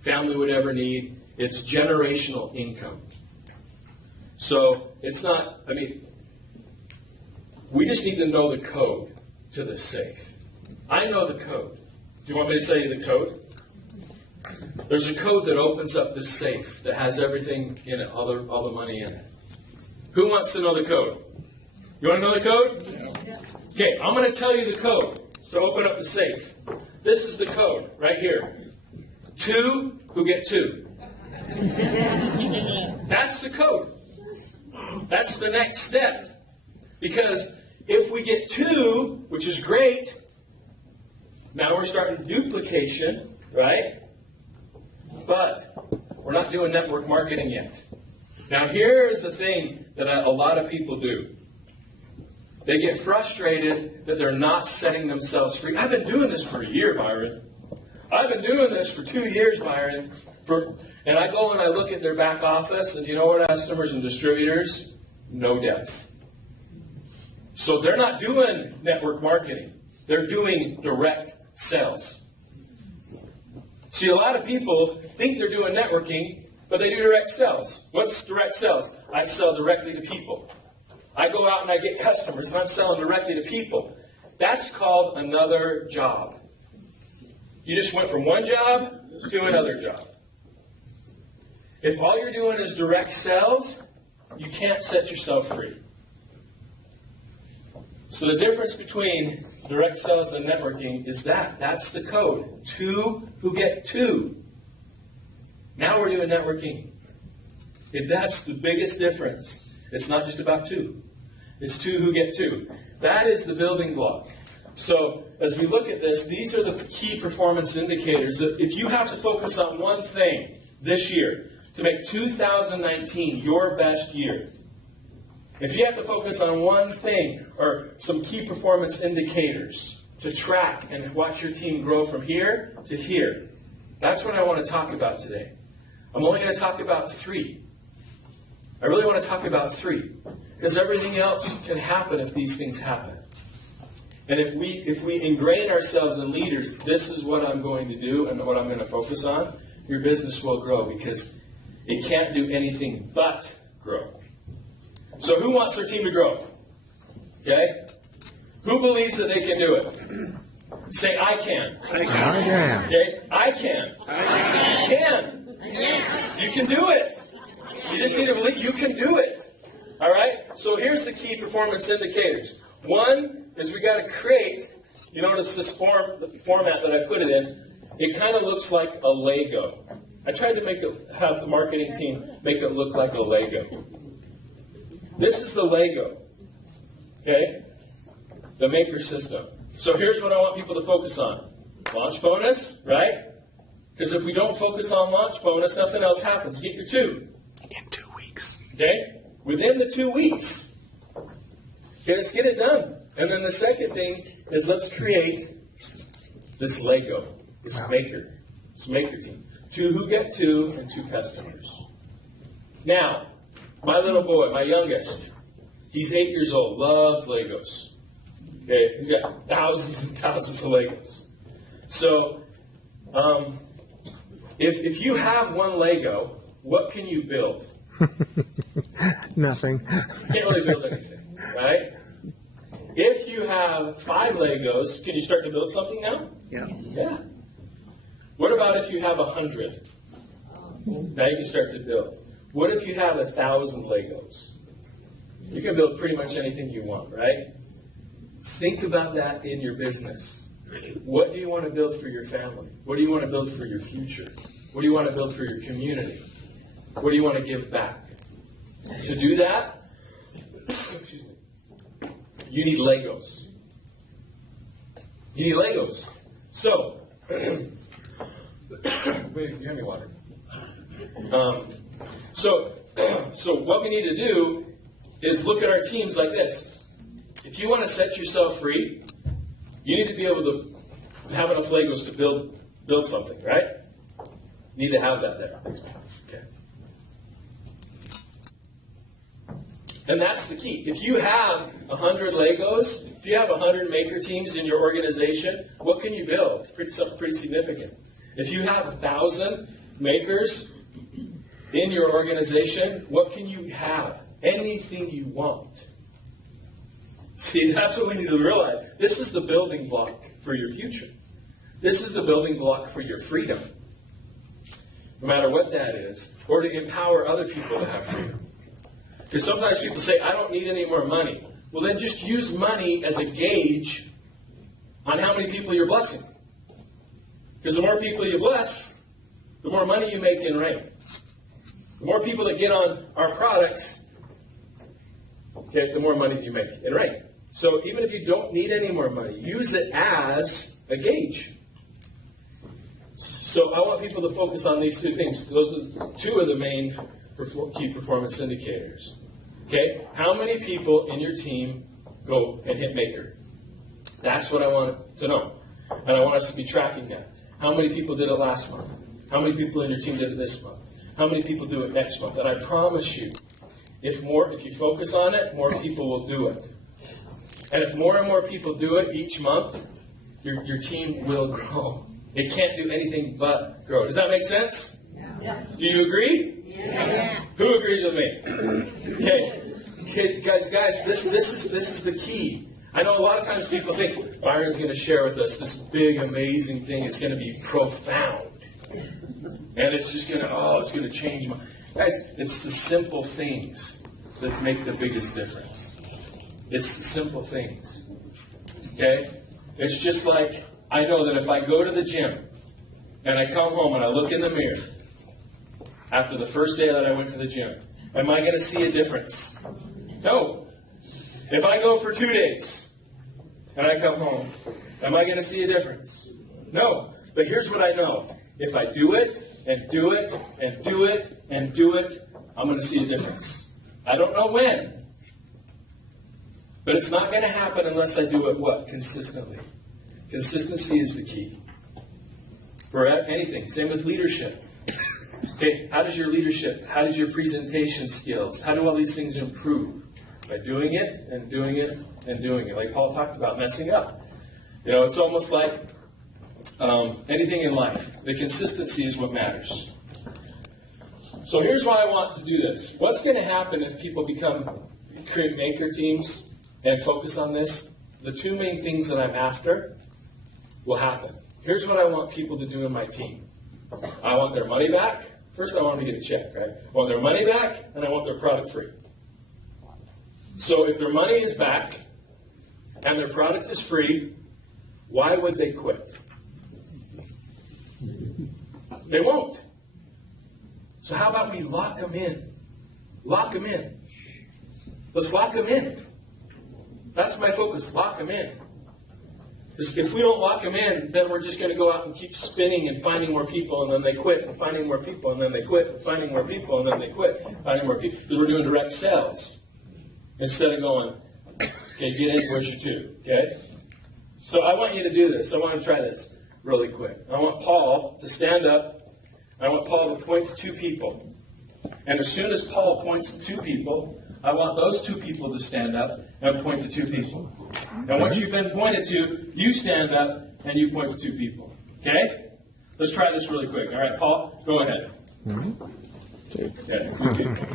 family would ever need. It's generational income. So, it's not, we just need to know the code to the safe. I know the code. Do you want me to tell you the code? There's a code that opens up this safe that has everything in it, all the money in it. Who wants to know the code? You want to know the code? Okay, I'm going to tell you the code. So open up the safe. This is the code right here. 2 who get 2. That's the code. That's the next step. Because if we get 2, which is great, now we're starting duplication, right? But we're not doing network marketing yet. Now here is the thing that a lot of people do. They get frustrated that they're not setting themselves free. I've been doing this for a year, Byron. I've been doing this for 2 years, Byron. And I go and I look at their back office, and you know what, customers and distributors? No depth. So they're not doing network marketing. They're doing direct sales. See, a lot of people think they're doing networking, but they do direct sales. What's direct sales? I sell directly to people. I go out and I get customers, and I'm selling directly to people. That's called another job. You just went from one job to another job. If all you're doing is direct sales, you can't set yourself free. So the difference between direct sales and networking is that's the code. 2 who get 2. Now we're doing networking. That's the biggest difference. It's not just about 2. It's 2 who get 2. That is the building block. So as we look at this, these are the key performance indicators that if you have to focus on one thing this year to make 2019 your best year, if you have to focus on one thing or some key performance indicators to track and watch your team grow from here to here. That's what I want to talk about today. I'm only going to talk about 3. I really want to talk about 3 because everything else can happen if these things happen. And if we ingrain ourselves in leaders, this is what I'm going to do and what I'm going to focus on, your business will grow because it can't do anything but grow. So who wants their team to grow? Okay? Who believes that they can do it? Say, I can. I can. Okay? I can. You can. You can do it. You just need to believe you can do it. All right? So here's the key performance indicators. One is we got to create, you notice this the format that I put it in, it kind of looks like a Lego. I tried to have the marketing team make it look like a Lego. This is the Lego. Okay? The maker system. So here's what I want people to focus on. Launch bonus, right? Because if we don't focus on launch bonus, nothing else happens. Get your 2. In 2 weeks. Okay? Within the 2 weeks. Okay, let's get it done. And then the second thing is let's create this Lego, this maker team. 2 who get 2 and 2 customers. Now, my little boy, my youngest, he's 8 years old, loves Legos. Okay, he's got thousands and thousands of Legos. So, if you have one Lego, what can you build? Nothing. You can't really build anything, right? If you have 5 Legos, can you start to build something now? Yeah. What about if you have 100? Now you can start to build. What if you have 1,000 Legos? You can build pretty much anything you want, right? Think about that in your business. What do you want to build for your family? What do you want to build for your future? What do you want to build for your community? What do you want to give back? To do that, excuse me, you need Legos. You need Legos. So, wait, you have me water. So what we need to do is look at our teams like this. If you want to set yourself free, you need to be able to have enough Legos to build something, right? You need to have that there. Okay. And that's the key. If you have 100 Legos, if you have 100 maker teams in your organization, what can you build? Something pretty significant. If you have 1,000 makers in your organization, what can you have? Anything you want. See, that's what we need to realize. This is the building block for your future. This is the building block for your freedom. No matter what that is. Or to empower other people to have freedom. Because sometimes people say, I don't need any more money. Well, then just use money as a gauge on how many people you're blessing. Because the more people you bless, the more money you make in rank. The more people that get on our products, okay, the more money you make in rank. So even if you don't need any more money, use it as a gauge. So I want people to focus on these 2 things. Those are 2 of the main key performance indicators. Okay? How many people in your team go and hit maker? That's what I want to know. And I want us to be tracking that. How many people did it last month? How many people in your team did it this month? How many people do it next month? And I promise you, if you focus on it, more people will do it. And if more and more people do it each month, your team will grow. It can't do anything but grow. Does that make sense? Yeah. Do you agree? Yeah. Who agrees with me? Okay, guys, this is the key. I know a lot of times people think Byron's going to share with us this big, amazing thing. It's going to be profound. And it's just going to change my... Guys, it's the simple things that make the biggest difference. It's the simple things. Okay? It's just like, I know that if I go to the gym and I come home and I look in the mirror after the first day that I went to the gym, am I going to see a difference? No. If I go for 2 days and I come home, am I going to see a difference? No. But here's what I know. If I do it, and do it, and do it, and do it, I'm going to see a difference. I don't know when. But it's not going to happen unless I do it what? Consistently. Consistency is the key for anything. Same with leadership. Okay, how does your leadership, how does your presentation skills, how do all these things improve? By doing it and doing it and doing it. Like Paul talked about, messing up. You know, it's almost like anything in life. The consistency is what matters. So here's why I want to do this. What's going to happen if people create maker teams and focus on this? The two main things that I'm after will happen. Here's what I want people to do in my team. I want their money back. First, I want them to get a check, right? I want their money back, and I want their product free. So if their money is back and their product is free, why would they quit? They won't. So how about we lock them in? Lock them in. Let's lock them in. That's my focus. Lock them in. Because if we don't lock them in, then we're just going to go out and keep spinning and finding more people, and then they quit, and finding more people, and then they quit, and finding more people, and then they quit, finding more people. Because we're doing direct sales instead of going, okay, get in, where's your two? Okay? So I want you to do this. I want to try this really quick. I want Paul to stand up. I want Paul to point to two people. And as soon as Paul points to two people, I want those two people to stand up and point to two people. And once you've been pointed to, you stand up and you point to two people. Okay? Let's try this really quick. All right, Paul, go ahead. Okay, two people.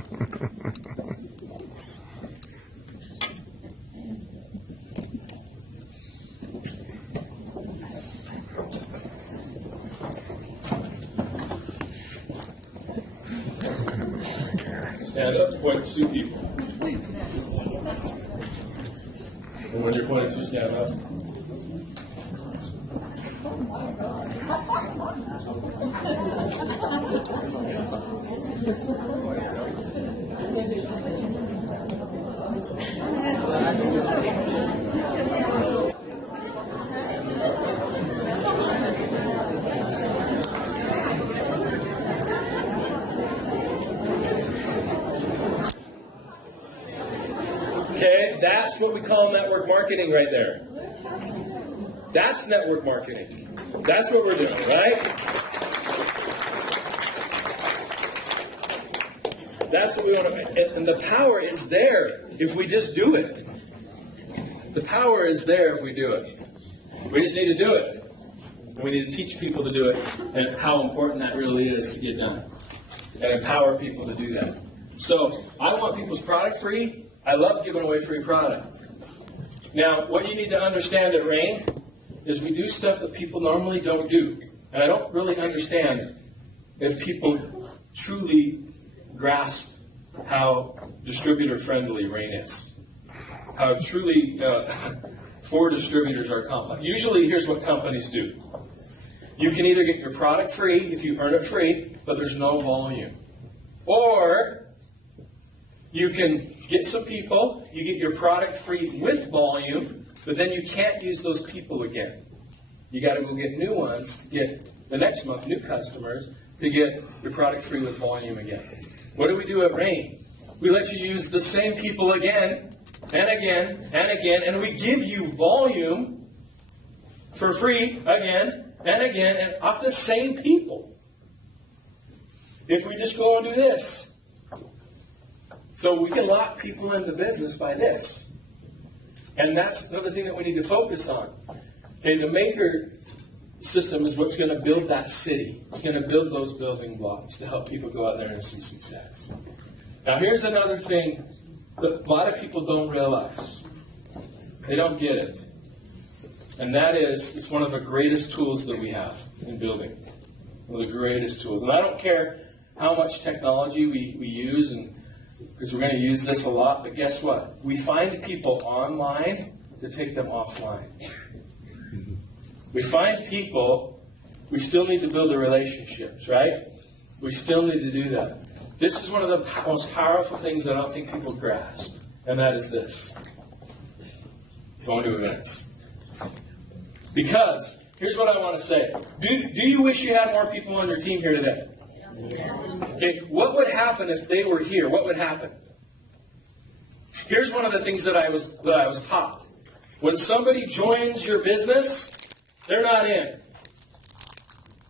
Stand up, point to two people. And when you're pointing to, stand up. Okay, that's what we call network marketing right there. That's network marketing. That's what we're doing, right? That's what we want to, and the power is there if we just do it. The power is there if we do it. We just need to do it. And we need to teach people to do it and how important that really is to get done. And empower people to do that. So I want people's product free. I love giving away free product. Now, what you need to understand at Rain is we do stuff that people normally don't do. And I don't really understand if people truly grasp how distributor-friendly Rain is. How truly for distributors are complex. Usually, here's what companies do. You can either get your product free if you earn it free, but there's no volume. Or you can get some people, you get your product free with volume, but then you can't use those people again. You got to go get new ones to get the next month, new customers, to get your product free with volume again. What do we do at Rain? We let you use the same people again, and again, and again, and we give you volume for free again, and off the same people. If we just go and do this. So we can lock people into business by this. And that's another thing that we need to focus on. Okay, the maker system is what's going to build that city. It's going to build those building blocks to help people go out there and see success. Now here's another thing that a lot of people don't realize. They don't get it. And that is, it's one of the greatest tools that we have in building. One of the greatest tools. And I don't care how much technology we use, and because we're going to use this a lot, but guess what? We find people online to take them offline. We find people, we still need to build the relationships, right? We still need to do that. This is one of the most powerful things that I don't think people grasp, and that is this. Going to events. Because, here's what I want to say. Do you wish you had more people on your team here today? Okay, what would happen if they were here? What would happen? Here's one of the things that I was taught. When somebody joins your business, They're not in.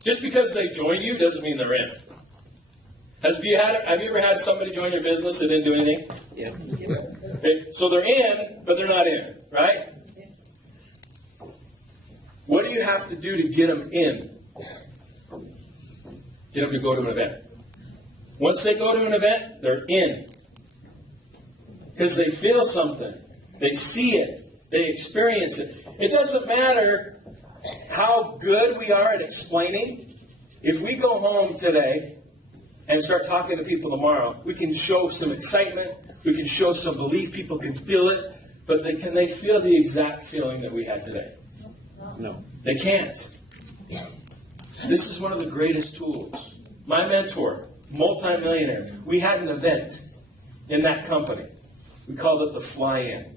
Just because they join you doesn't mean they're in. Have you ever had somebody join your business that didn't do anything? Yeah. Okay, so they're in, but they're not in, right? What do you have to do to get them in? Get them to go to an event. Once they go to an event, they're in. Because they feel something. They see it. They experience it. It doesn't matter how good we are at explaining. If we go home today and start talking to people tomorrow, we can show some excitement. We can show some belief. People can feel it. But can they feel the exact feeling that we had today? No. They can't. This is one of the greatest tools. My mentor, multimillionaire, we had an event in that company. We called it the fly-in,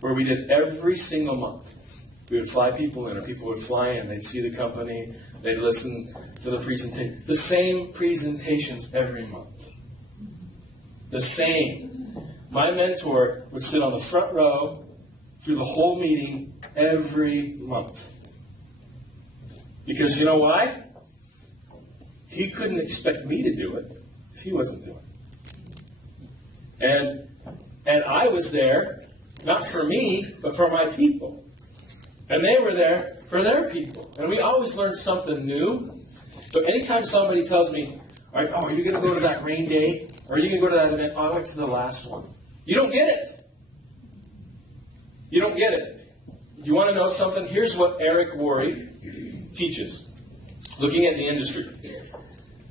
where we did every single month. We would fly people in, or people would fly in. They'd see the company. They'd listen to the presentation. The same presentations every month. The same. My mentor would sit on the front row through the whole meeting every month. Because you know why? He couldn't expect me to do it if he wasn't doing it. And I was there, not for me, but for my people. And they were there for their people. And we always learn something new. So anytime somebody tells me, all right, are you going to go to that rain day? Or are you going to go to that event? Oh, I went to the last one. You don't get it. You don't get it. You want to know something? Here's what Eric Worre teaches, looking at the industry.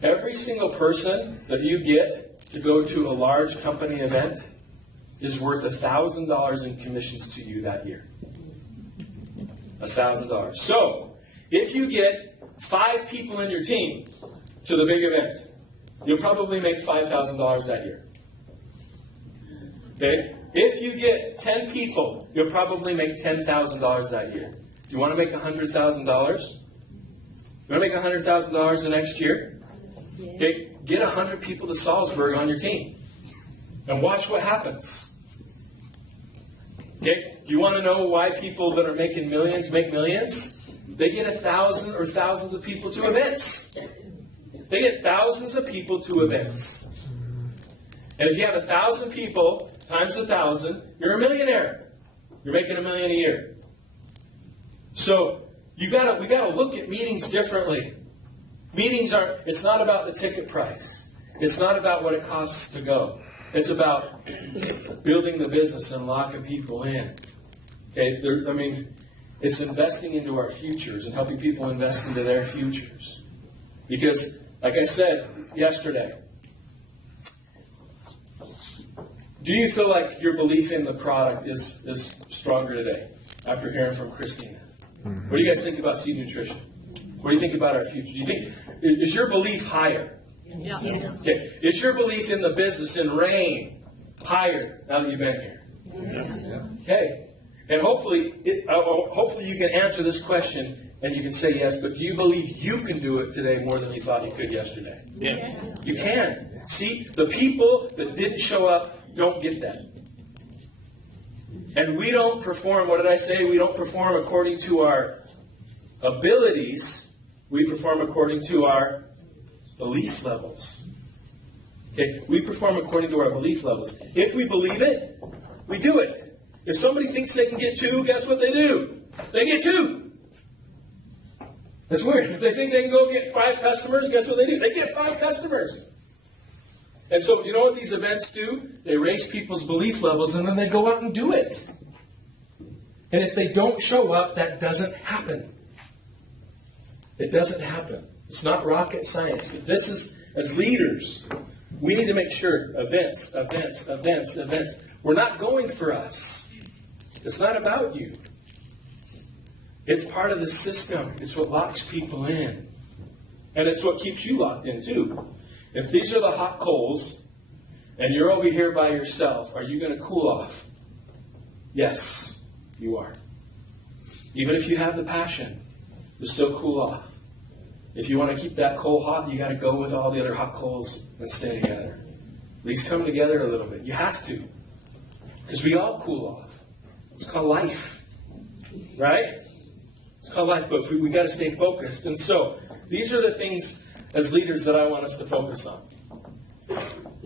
Every single person that you get to go to a large company event is worth $1,000 in commissions to you that year. $1,000. So, if you get 5 people in your team to the big event, you'll probably make $5,000 that year. Okay? If you get 10 people, you'll probably make $10,000 that year. Do you want to make $100,000? You want to make $100,000 the next year? Okay, get 100 people to Salzburg on your team. And watch what happens. Okay, you want to know why people that are making millions make millions? They get 1,000 or thousands of people to events. They get thousands of people to events. And if you have 1,000 people times 1,000, you're a millionaire. You're making $1 million a year. So we gotta look at meetings differently. Meetings it's not about the ticket price. It's not about what it costs to go. It's about building the business and locking people in. Okay, it's investing into our futures and helping people invest into their futures. Because, like I said yesterday, do you feel like your belief in the product is stronger today after hearing from Christina? What do you guys think about seed nutrition? What do you think about our future? Do you think, is your belief higher? Yeah. Okay. Is your belief in the business in rain higher now that you've been here? Yes. Okay. And hopefully you can answer this question and you can say yes, but do you believe you can do it today more than you thought you could yesterday? Yes. You can. See, the people that didn't show up don't get that. And we don't perform, what did I say? We don't perform according to our abilities. We perform according to our belief levels. Okay? We perform according to our belief levels. If we believe it, we do it. If somebody thinks they can get 2, guess what they do? They get 2. That's weird. If they think they can go get 5 customers, guess what they do? They get 5 customers. And so, do you know what these events do? They raise people's belief levels, and then they go out and do it. And if they don't show up, that doesn't happen. It doesn't happen. It's not rocket science. This is, as leaders, we need to make sure events. We're not going for us. It's not about you. It's part of the system. It's what locks people in. And it's what keeps you locked in, too. If these are the hot coals, and you're over here by yourself, are you going to cool off? Yes, you are. Even if you have the passion, you'll still cool off. If you want to keep that coal hot, you got to go with all the other hot coals and stay together. At least come together a little bit. You have to. Because we all cool off. It's called life. Right? It's called life, but we got to stay focused. And so these are the things as leaders that I want us to focus on.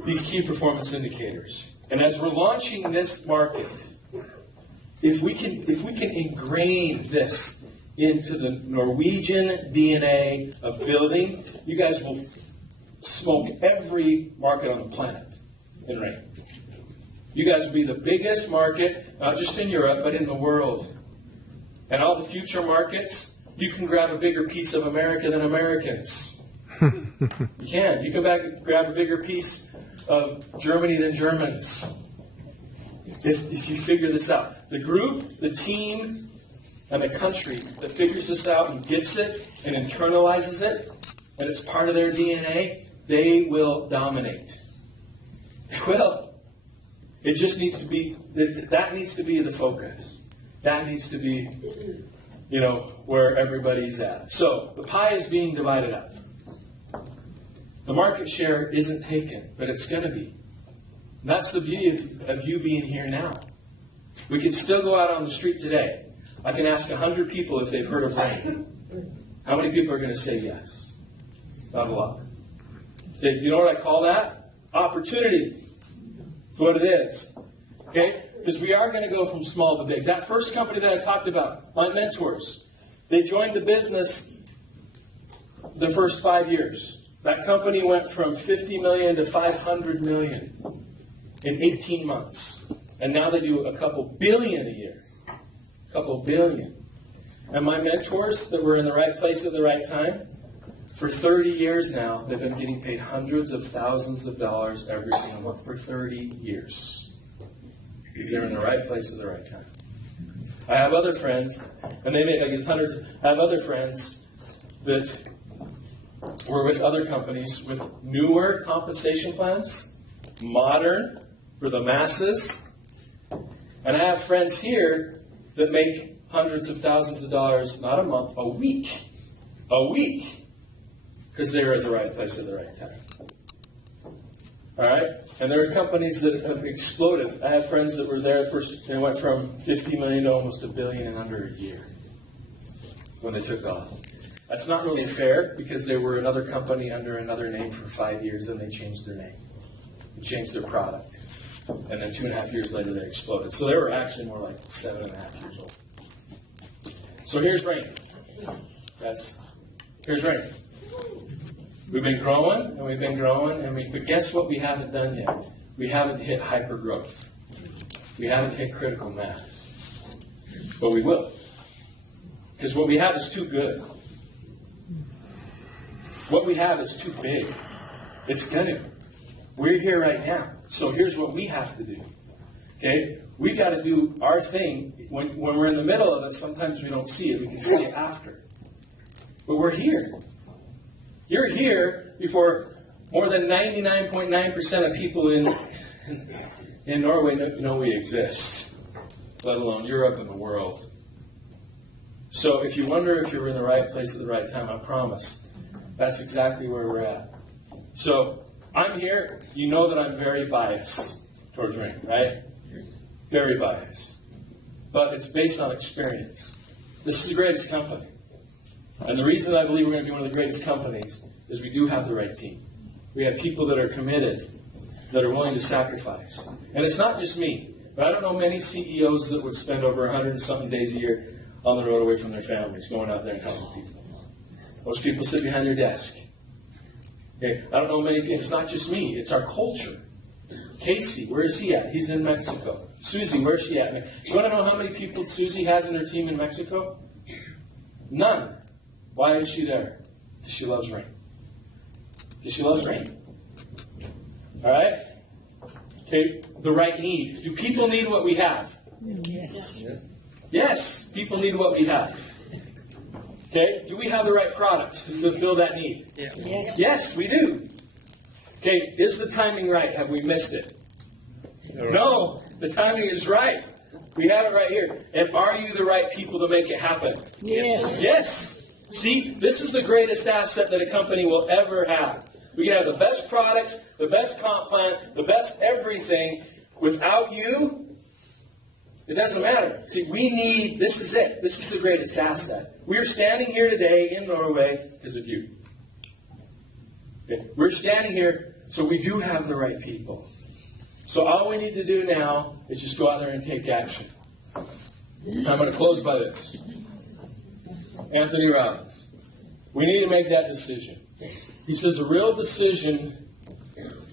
These key performance indicators. And as we're launching this market, if we can ingrain this into the Norwegian DNA of building, you guys will smoke every market on the planet in rain. You guys will be the biggest market, not just in Europe, but in the world. And all the future markets, you can grab a bigger piece of America than Americans. You can. You can grab a bigger piece of Germany than Germans. If you figure this out. The group, the team, and the country that figures this out and gets it and internalizes it, and it's part of their DNA, they will dominate. Well, it just needs to be, that needs to be the focus. That needs to be, where everybody's at. So, the pie is being divided up. The market share isn't taken, but it's going to be. And that's the beauty of you being here now. We can still go out on the street today. I can ask 100 people if they've heard of rain. How many people are going to say yes? Not a lot. Say, you know what I call that? Opportunity. That's what it is. Okay? Because we are going to go from small to big. That first company that I talked about, my mentors, they joined the business the first 5 years. That company went from 50 million to 500 million in 18 months. And now they do a couple billion a year. A couple billion. And my mentors that were in the right place at the right time, for 30 years now, they've been getting paid hundreds of thousands of dollars every single month for 30 years. Because they're in the right place at the right time. I have other friends, and they make hundreds. I have other friends that were with other companies with newer compensation plans, modern for the masses. And I have friends here that make hundreds of thousands of dollars, not a month, a week. A week. Because they were at the right place at the right time. All right? And there are companies that have exploded. I have friends that were there first. They went from 50 million to almost $1 billion in under a year when they took off. That's not really fair because they were another company under another name for 5 years and they changed their name. They changed their product. And then 2.5 years later they exploded. So they were actually more like 7.5 years old. So here's rain. Guys, here's rain. We've been growing, and we've been growing, but guess what we haven't done yet? We haven't hit hyper-growth. We haven't hit critical mass. But we will. Because what we have is too good. What we have is too big. It's going to. We're here right now. So here's what we have to do. Okay? We've got to do our thing. When we're in the middle of it, sometimes we don't see it. We can see it after. But we're here. You're here before more than 99.9% of people in Norway know we exist, let alone Europe and the world. So if you wonder if you're in the right place at the right time, I promise that's exactly where we're at. So I'm here. You know that I'm very biased towards rain, right? Very biased. But it's based on experience. This is the greatest company. And the reason I believe we're going to be one of the greatest companies is we do have the right team. We have people that are committed, that are willing to sacrifice. And it's not just me, but I don't know many CEOs that would spend over 100 and something days a year on the road away from their families, going out there and helping people. Most people sit behind their desk. Okay, I don't know many people. It's not just me. It's our culture. Casey, where is he at? He's in Mexico. Susie, where's she at? You want to know how many people Susie has in her team in Mexico? None. Why is she there? Because she loves rain. Because she loves rain. All right? Okay, the right need. Do people need what we have? Yes. Yes, people need what we have. Okay, do we have the right products to fulfill that need? Yes. Yes, we do. Okay, is the timing right? Have we missed it? No, the timing is right. We have it right here. And are you the right people to make it happen? Yes. Yes. See, this is the greatest asset that a company will ever have. We can have the best products, the best comp plan, the best everything. Without you, It doesn't matter. See, this is it. This is the greatest asset. We are standing here today in Norway because of you. Okay? We're standing here, so we do have the right people. So all we need to do now is just go out there and take action. I'm going to close by this. Anthony Robbins. We need to make that decision. He says a real decision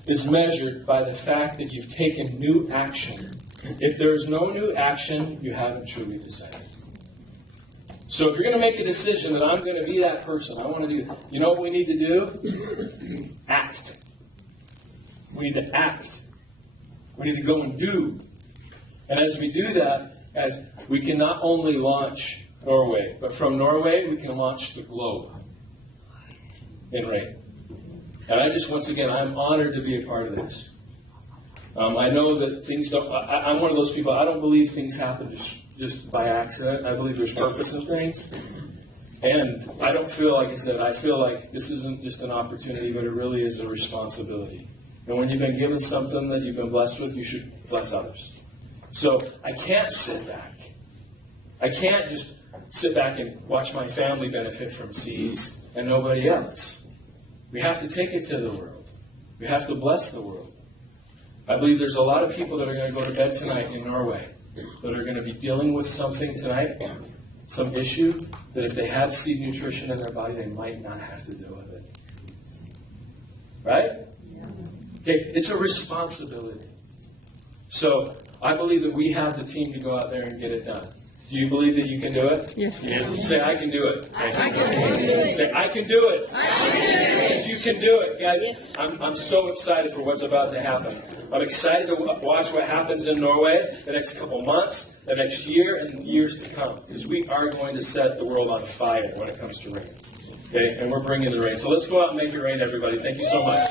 is measured by the fact that you've taken new action. If there's no new action, you haven't truly decided. So if you're going to make a decision that I'm going to be that person, I want to do, you know what we need to do? Act. We need to act. We need to go and do. And as we do that, as we can not only launch Norway, but from Norway, we can launch the globe in rain. And I just, once again, I'm honored to be a part of this. I know that things don't, I'm one of those people, I don't believe things happen just by accident. I believe there's purpose in things. And I don't feel, like I said, I feel like this isn't just an opportunity, but it really is a responsibility. And when you've been given something that you've been blessed with, you should bless others. So I can't sit back. I can't just sit back and watch my family benefit from seeds and nobody else. We have to take it to the world. We have to bless the world. I believe there's a lot of people that are going to go to bed tonight in Norway that are going to be dealing with something tonight, some issue, that if they had seed nutrition in their body, they might not have to deal with it. Right? Okay, it's a responsibility. So I believe that we have the team to go out there and get it done. Do you believe that you can do it? Yes. Say, I can do it. I can do it. Say, I can do it. I can do it. You can do it. Guys, Yes. I'm so excited for what's about to happen. I'm excited to watch what happens in Norway the next couple months, the next year, and years to come. Because we are going to set the world on fire when it comes to rain. Okay? And we're bringing the rain. So let's go out and make it rain, everybody. Thank you so much.